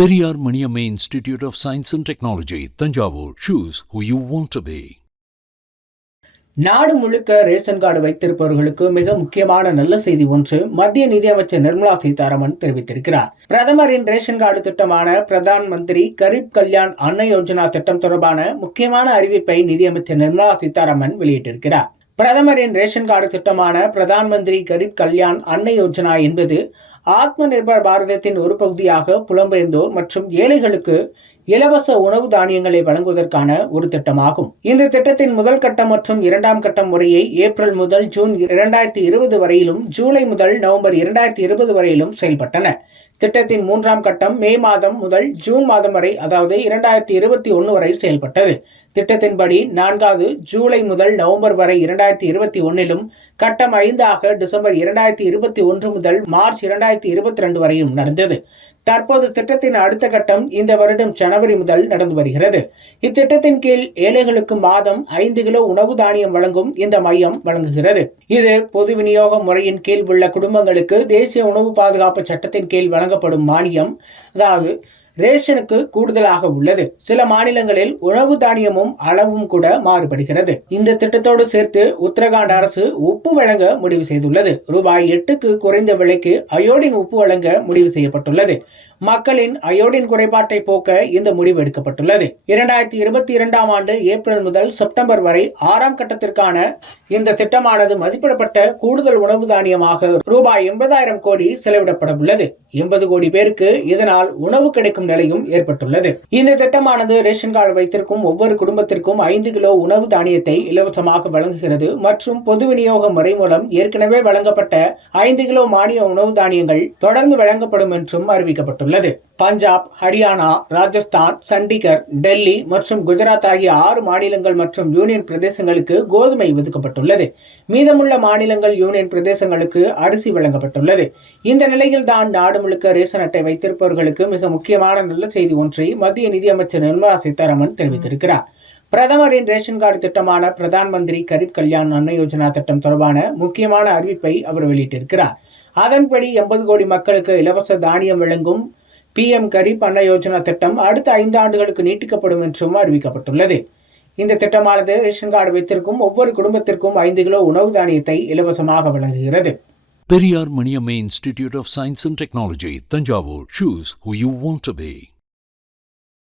Periyar Maniammai institute of science and technology Thanjavur. Choose who you want to be நாடு முழுக்க ration card வைத்திருப்பவர்களுக்கு மிக முக்கியமான நல்ல செய்தி ஒன்று மத்திய நிதியமைச்சர் நிர்மலா சீதாராமன் தெரிவித்திருக்கிறார். பிரதமரின் ரேஷன் கார்டு திட்டமான பிரதான் மந்திரி கரீப் கல்யாண் அன்ன யோஜனா திட்டம் தொடர்பான முக்கியமான அறிவிப்பை நிதியமைச்சர் நிர்மலா சீதாராமன் வெளியிட்டிருக்கிறார். பிரதமரின் ரேஷன் கார்டு திட்டமான பிரதான் மந்திரி கரீப் கல்யாண் அன்ன யோஜனா என்பது ஆத்ம நிர்பர் பாரதத்தின் ஒரு பகுதியாக புலம்பெயர்ந்தோர் மற்றும் ஏழைகளுக்கு இலவச உணவு தானியங்களை வழங்குவதற்கான ஒரு திட்டமாகும். இந்த திட்டத்தின் முதல் கட்டம் மற்றும் இரண்டாம் கட்டம் முறையை ஏப்ரல் முதல் ஜூன் இரண்டாயிரத்தி இருபது வரையிலும் ஜூலை முதல் நவம்பர் இரண்டாயிரத்தி இருபது வரையிலும் செயல்பட்டன. திட்டத்தின் மூன்றாம் கட்டம் மே மாதம் முதல் ஜூன் மாதம் வரை அதாவது இரண்டாயிரத்தி இருபத்தி ஒன்று வரை செயல்பட்டது. திட்டத்தின்படி நான்காவது ஜூலை முதல் நவம்பர் வரை இரண்டாயிரத்தி இருபத்தி ஒன்னிலும் கட்டம் ஐந்தாக டிசம்பர் இரண்டாயிரத்தி இருபத்தி ஒன்று முதல் மார்ச் இரண்டாயிரத்தி இருபத்தி ரெண்டு வரையும் நடந்தது. தற்போது திட்டத்தின் அடுத்த கட்டம் இந்த வருடம் ஜனவரி முதல் நடந்து வருகிறது. இத்திட்டத்தின் கீழ் ஏழைகளுக்கு மாதம் ஐந்து கிலோ உணவு தானியம் வழங்கும் இந்த மையம் வழங்குகிறது. இது பொது விநியோக முறையின் கீழ் உள்ள குடும்பங்களுக்கு தேசிய உணவு பாதுகாப்பு சட்டத்தின் கீழ் வழங்கப்படும் மானியம் அதாவது ரேஷனுக்கு கூடுதலாக உள்ளது. சில மாநிலங்களில் உணவு தானியமும் அளவும் கூட மாறுபடுகிறது. இந்த திட்டத்தோடு சேர்த்து உத்தரகாண்ட் அரசு உப்பு வழங்க முடிவு செய்துள்ளது. ரூபாய் எட்டுக்கு குறைந்த விலைக்கு அயோடின் உப்பு வழங்க முடிவு செய்யப்பட்டுள்ளது. மக்களின் அயோடின் குறைபாட்டை போக்க இந்த முடிவு எடுக்கப்பட்டுள்ளது. இரண்டாயிரத்தி இருபத்தி இரண்டாம் ஆண்டு ஏப்ரல் முதல் செப்டம்பர் வரை ஆறாம் கட்டத்திற்கான இந்த திட்டமானது மதிப்பிடப்பட்ட கூடுதல் உணவு தானியமாக ரூபாய் எண்பதாயிரம் கோடி செலவிடப்பட உள்ளது எண்பது கோடி பேருக்கு இதனால் உணவு கிடைக்கும் நிலையும் ஏற்பட்டுள்ளது. இந்த திட்டமானது ரேஷன் கார்டு வைத்திருக்கும் ஒவ்வொரு குடும்பத்திற்கும் ஐந்து கிலோ உணவு தானியத்தை இலவசமாக வழங்குகிறது மற்றும் பொது விநியோக முறை மூலம் ஏற்கனவே வழங்கப்பட்ட ஐந்து கிலோ மானிய உணவு தானியங்கள் தொடர்ந்து வழங்கப்படும் என்றும் அறிவிக்கப்பட்டுள்ளது. பஞ்சாப் ஹரியானா ராஜஸ்தான் சண்டிகர் டெல்லி மற்றும் குஜராத் ஆகிய ஆறு மாநிலங்கள் மற்றும் யூனியன் பிரதேசங்களுக்கு கோதுமை ஒதுக்கப்பட்டுள்ளது மீதமுள்ள மாநிலங்கள் யூனியன் பிரதேசங்களுக்கு அரிசி வழங்கப்பட்டுள்ளது. இந்த நிலையில் தான் நாடு முழுக்க ரேஷன் அட்டை வைத்திருப்பவர்களுக்கு மிக முக்கியமான நல்ல செய்தி ஒன்றை மத்திய நிதியமைச்சர் நிர்மலா சீதாராமன் தெரிவித்திருக்கிறார். பிரதமரின் ரேஷன் கார்டு திட்டமான பிரதான் மந்திரி கரீப் கல்யாண் அன்ன யோஜனா திட்டம் தொடர்பான முக்கியமான அறிவிப்பை அவர் வெளியிட்டிருக்கிறார். அதன்படி எண்பது கோடி மக்களுக்கு இலவச தானியம் வழங்கும் பிஎம் கரீப் அன்ன யோஜனா திட்டம் அடுத்த ஐந்து ஆண்டுகளுக்கு நீட்டிக்கப்படும் என்றும் அறிவிக்கப்பட்டுள்ளது. இந்த திட்டமானது ரேஷன் கார்டு வைத்திருக்கும் ஒவ்வொரு குடும்பத்திற்கும் ஐந்து கிலோ உணவு தானியத்தை இலவசமாக வழங்குகிறது. Periyar Maniammai institute of science and technology Thanjavur. Choose who you want to be